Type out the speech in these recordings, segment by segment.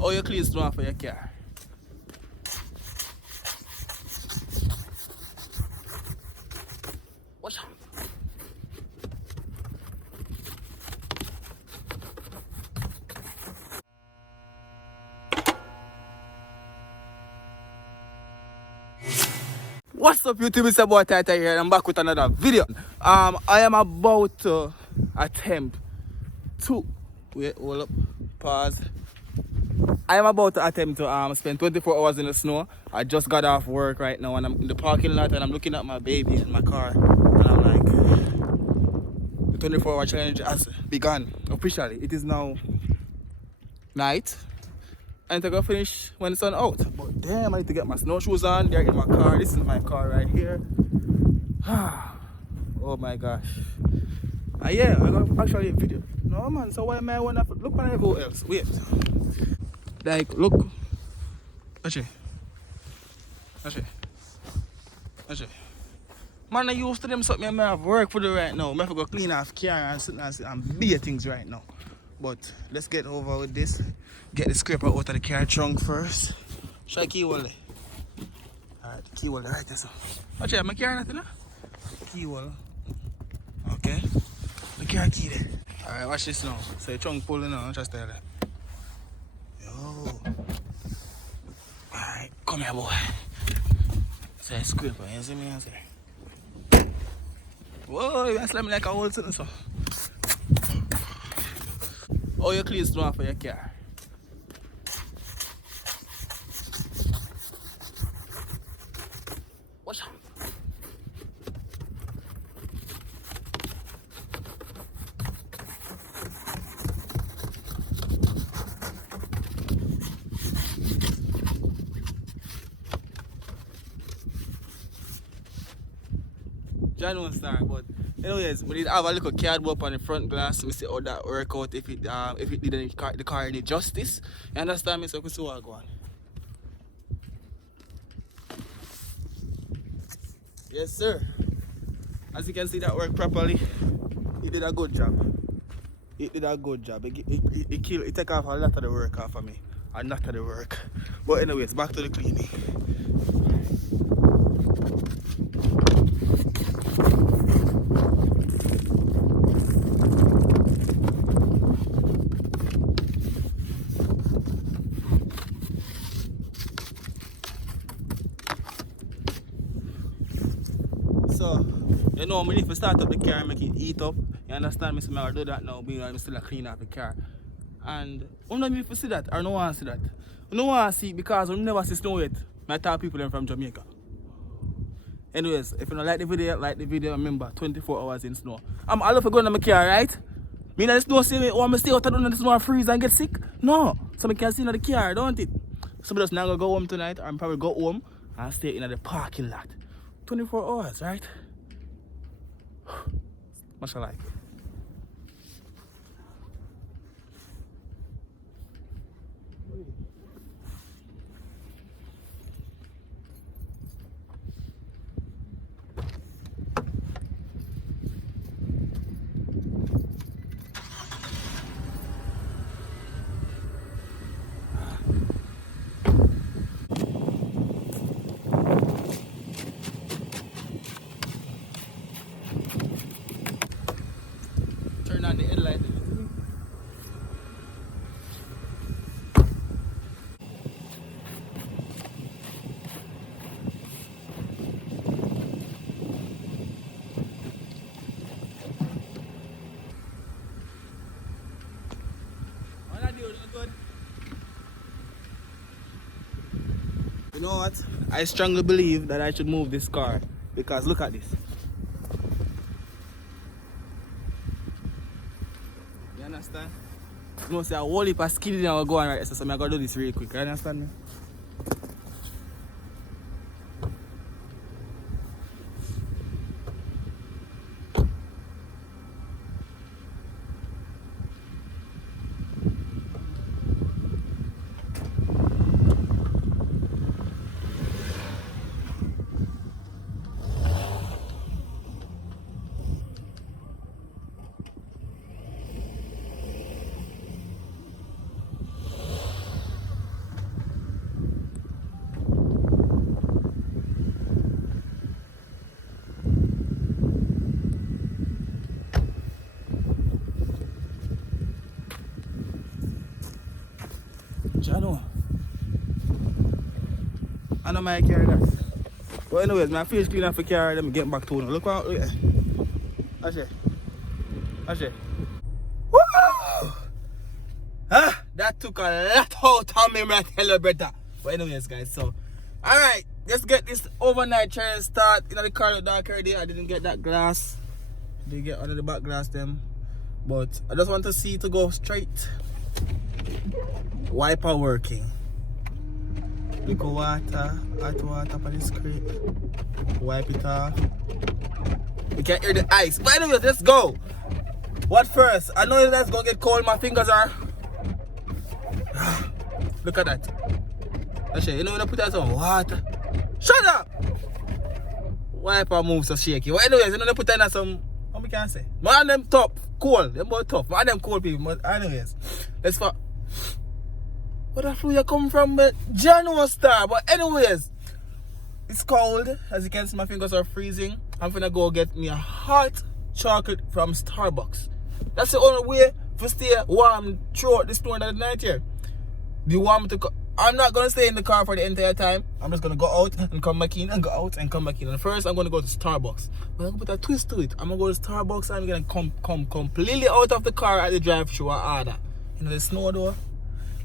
Oh, you clean snow for your car. Watch out. What's up YouTube, it's your boy Tyrekejt here and I'm back with another video. I am about to attempt to, wait, hold up, pause. I am about to attempt to spend 24 hours in the snow. I just got off work right now and I'm in the parking lot and I'm looking at my baby in my car. And I'm like, the 24-hour challenge has begun officially. It is now night. I need to go finish when the sun out. But damn, I need to get my snowshoes on. They're in my car. This is my car right here. Oh my gosh. Yeah, I got actually a video. No man, so why am I wanna look at everyone else? Wait. Like, look. Actually. Man, I used to them something I may have work for the right now. I have to go clean off car and beer things right now. But let's get over with this. Get the scraper out of the car trunk first. Should I key holder? Alright, the key holder right there. So. Watch out, my car nothing, huh? Key holder. Okay. The car key there. Alright, watch this now. So the trunk pulling now, just tell that. Yo. Alright, come here, boy. So the scraper, you see me answer? Whoa, you slam me like a whole thing, so. Oh, you clean snow for your car. Watch out. John won't start, but anyways, we did have a little cardboard on the front glass. We see how that work out if it did the car any justice. You understand me? So we see what go on. Yes, sir. As you can see, that worked properly. It did a good job. It did a good job. It take off a lot of the work off of me. A lot of the work. But anyways, back to the cleaning. So, you know, we need to start up the car and make it heat up. You understand me? So I do that now, being I'm still clean up the car. And I don't need to see that, or no one see that. I don't want to see it because I never see snow yet. I tell people them from Jamaica. Anyways, if you don't like the video, remember 24 hours in snow. I'm all for going to my car, right? Me not the snow see me, or I stay out of the snow and freeze and get sick. No. So I can see in the car, don't it? So I'm just not gonna go home tonight, or I'm probably go home and stay in the parking lot. 24 hours, right? Much I like. Turn on the headlight. You know what? I strongly believe that I should move this car because look at this. You understand? You know, say a whole heap of skidding now go on right, so I'm gonna do this real quick. You understand me? Jano. I know my carry that. But anyways, my face clean up for carry them getting back to them. Look what Ashe. Woo! That took a lot out of me, I tell you better. But anyways guys, so alright, let's get this overnight challenge start. You know the car look dark already. I didn't get that glass. Didn't get under the back glass them. But I just want to see to go straight. Wiper working. Little water, hot water for the scrape. Wipe it off. You can't hear the ice. But anyways, let's go. What first? I know that's gonna get cold. My fingers are. Look at that. Actually, you know when I put that some water. Shut up! Wiper moves so shaky. But anyways, you know when I put that in some. What we can say? Man, them tough, cool. Them more tough. Man, them cool people. But anyways, let's fuck. Where the fuck you come from, but January star. But anyways, it's cold. As you can see, my fingers are freezing. I'm gonna go get me a hot chocolate from Starbucks. That's the only way to stay warm throughout the storm at night here. Do you want me to? I'm not gonna stay in the car for the entire time. I'm just gonna go out and come back in and go out and come back in. And first, I'm gonna go to Starbucks. But I'm gonna put a twist to it. I'm gonna go to Starbucks and I'm gonna come completely out of the car at the drive-thru and order. You know the snow door.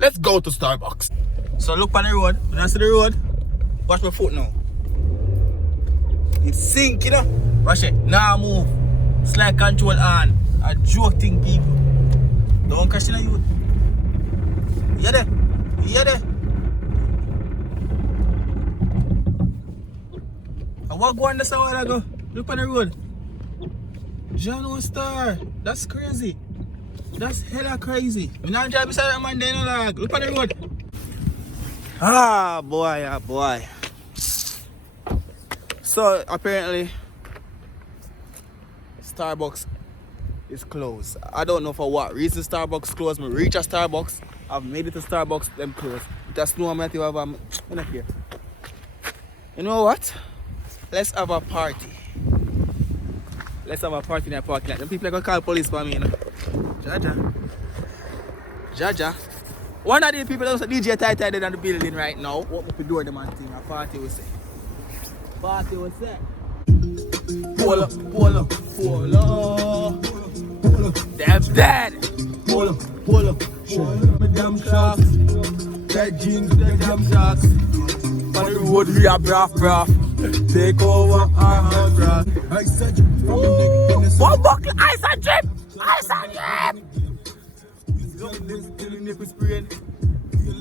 Let's go to Starbucks. So look on the road. When I see the road, watch my foot now. It's sink, you know. Watch it. Now move. Slide control on. A joke thing, people. Don't crash in the youth. You there? You there? I walk one this a while ago. Look on the road. John Star. That's crazy. That's hella crazy. When I'm driving beside that man, they no like. Look on the road. Ah boy. So apparently Starbucks is closed. I don't know for what reason Starbucks closed. Me reach a Starbucks. I've made it to Starbucks, them closed. Just know I'm not here. You know what? Let's have a party. Let's have a party in the parking lot. Them people are gonna call police for me, you know. Jaja. One of the people that was DJ Tyrekejt in the building right now. What we do them and thing. A party we say. Party we say. Pull up. Them dead. Pull up. My damn sharks. Dead jeans, dead damn sharks. On the road we are braff. Take over our house, rock. Ice and drip. One buckle, ice and drip.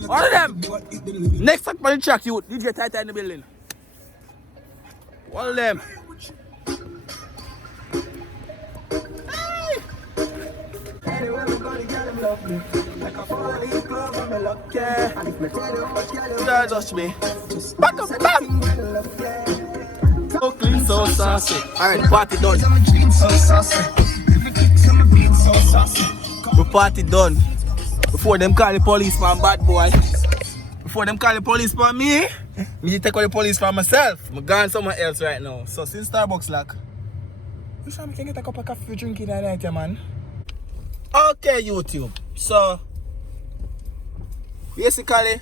All of them. Next up on the track, you DJ Tyrekejt in the building. All of them. Don't touch me. Back up. So clean, so saucy. Alright, party done. The party done. Before them call the police for bad boy. Before them call the police for me take all the police for myself. I'm going somewhere else right now. So since Starbucks lock, we sure we can get a cup of coffee drinking that night, yeah, man. Okay, YouTube. So basically,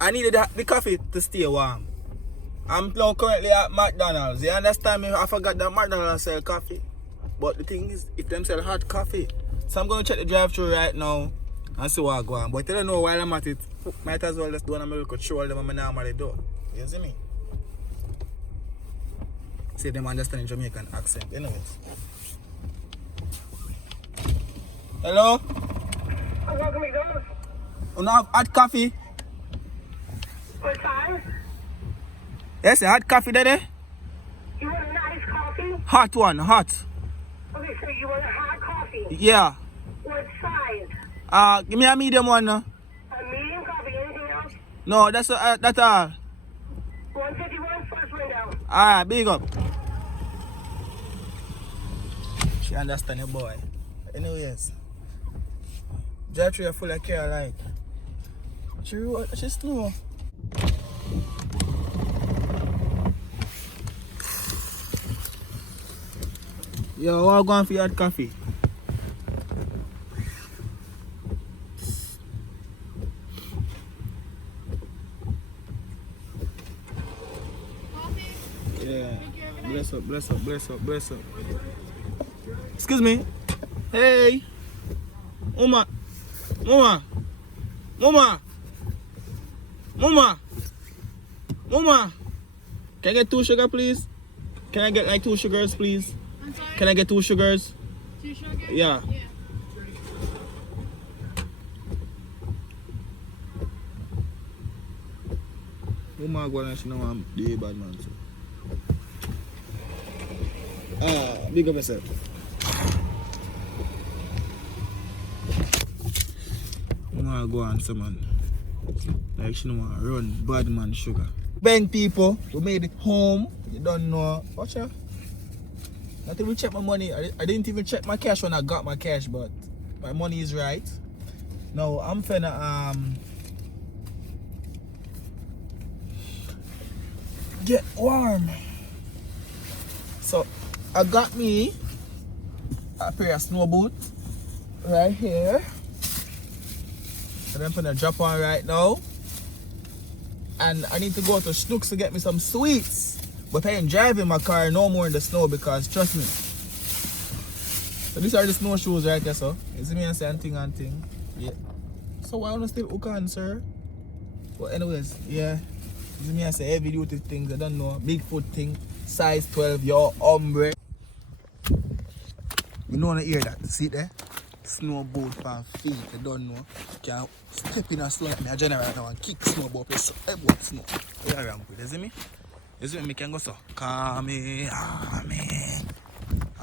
I needed the coffee to stay warm. I'm now currently at McDonald's. You understand me? I forgot that McDonald's sell coffee. But the thing is, if them sell hot coffee, so I'm going to check the drive-thru right now and see what I go on. But I don't know while I'm at it, might as well just do a little troll them and I normally do. You see me? See them understand Jamaican accent. Anyways. Hello? I'm welcome to McDonald's. You have hot coffee? What time? Yes, hot coffee there? You want a nice coffee? Hot one, hot. Okay, so you want a hot coffee? Yeah. What size? Give me a medium one. A medium coffee, anything else? No, that's all. 151, first window. Alright, big up. She understand your boy. Anyways. Drive-thru full of care, like. She's slow. Yo, what going for your hot coffee? bless up, bless up, bless up, bless up. Excuse me. Hey. Mama. Mama. Mama. Mama. Mama. Can I get 2 sugar, please? Can I get like 2 sugars, please? I'm sorry? Can I get 2 sugars? 2 sugar? Yeah. Mama go and she know I'm the bad man too. Big up yourself. Mama go on some man. Like she know want run bad man sugar. Bang people, we made it home. You don't know. Watch out. Not even check my money. I didn't even check my cash when I got my cash, but my money is right. Now I'm finna get warm. So I got me a pair of snow boots right here. And I'm gonna drop on right now. And I need to go to Snooks to get me some sweets. But I ain't driving my car no more in the snow because trust me. So these are the snowshoes right there, so. You see me and say thing and thing. Yeah. So why don't you still hook on, sir? But anyways, yeah. You see me and say heavy duty things, I don't know. Bigfoot thing, size 12, your ombre. You know wanna hear that? See it there? Snowboard for feet, you don't know. You can step in a snow like me a general now and kick snowboard up your snow. You are ramp with, you see me? You see me can go so. Come me. I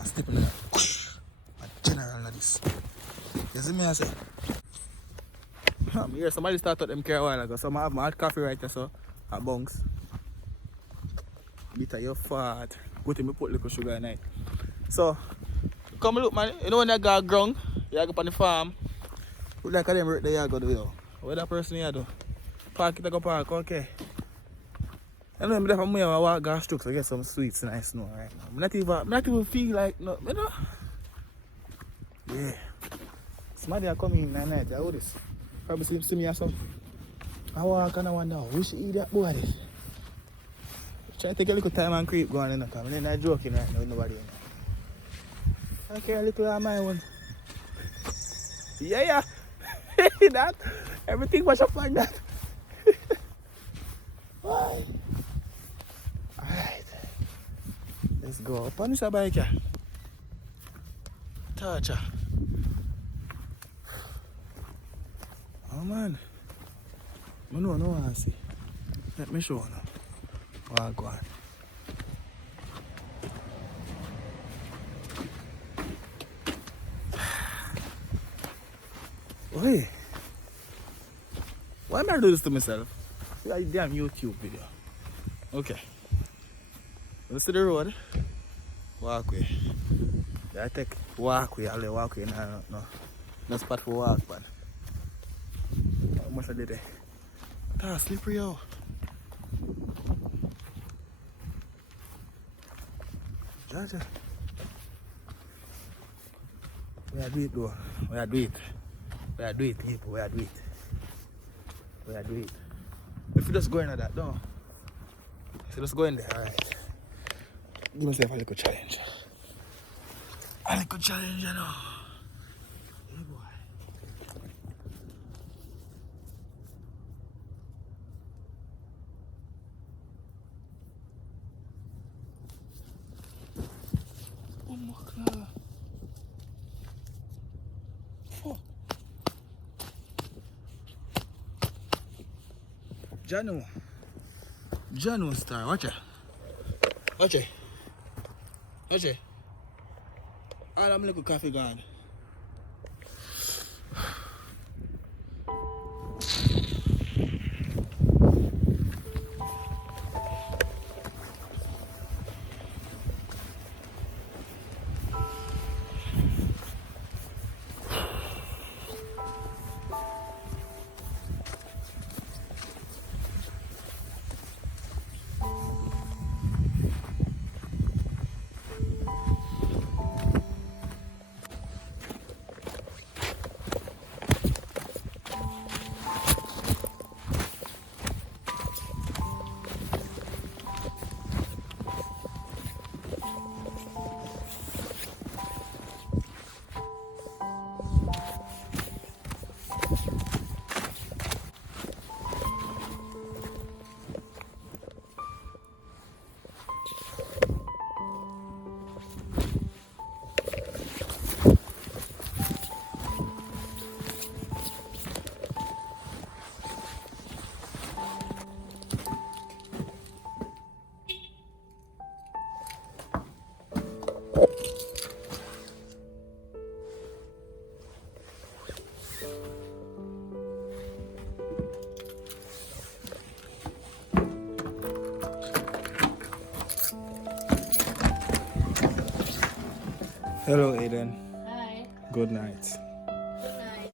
step in a general like this. You see me I say? I hear somebody started them care a while ago, so I have my hot coffee right there, so at bunks. Bit of your fat. Go to me put little sugar in it. So come look man, you know when I got ground, you go on the farm. Look like them work there you go do yo. Where that person you do? Park it, I go park, okay. I know I'm there for me, I walk gas trucks, I get some sweets and nice snow right now. I'm not even feel like no, you know. Yeah. Somebody are coming in at night, I this. Probably see me or something. I walk and I wonder, we should eat that boy this. Try to take a little time and creep going in the car. I'm not joking right now with nobody in there. Okay, a little of my one. Yeah. That. Everything was up like that. Why? Alright. Let's go up on this bike here. Touch her. Oh man. I know, no one see. Let me show you now. Oh, go on. Wait. Why am I doing this to myself? See that damn YouTube video. Okay. Let's see the road. Walkway. Yeah, I take walkway. I'll walkway. No spot for walk, man. How much I did there? That's slippery, yo. Jaja. We are do it, though. We are do it. We are do it, people. We are do it. We are do it. If you just go into that, no. So just go in there, alright. Give myself a little challenge. A little challenge, you know. Hey, boy. Oh my God. Fuck. Jano star, watch it. Watch it. Watch it. All them little coffee gone. Hello, Aiden. Hi. Good night.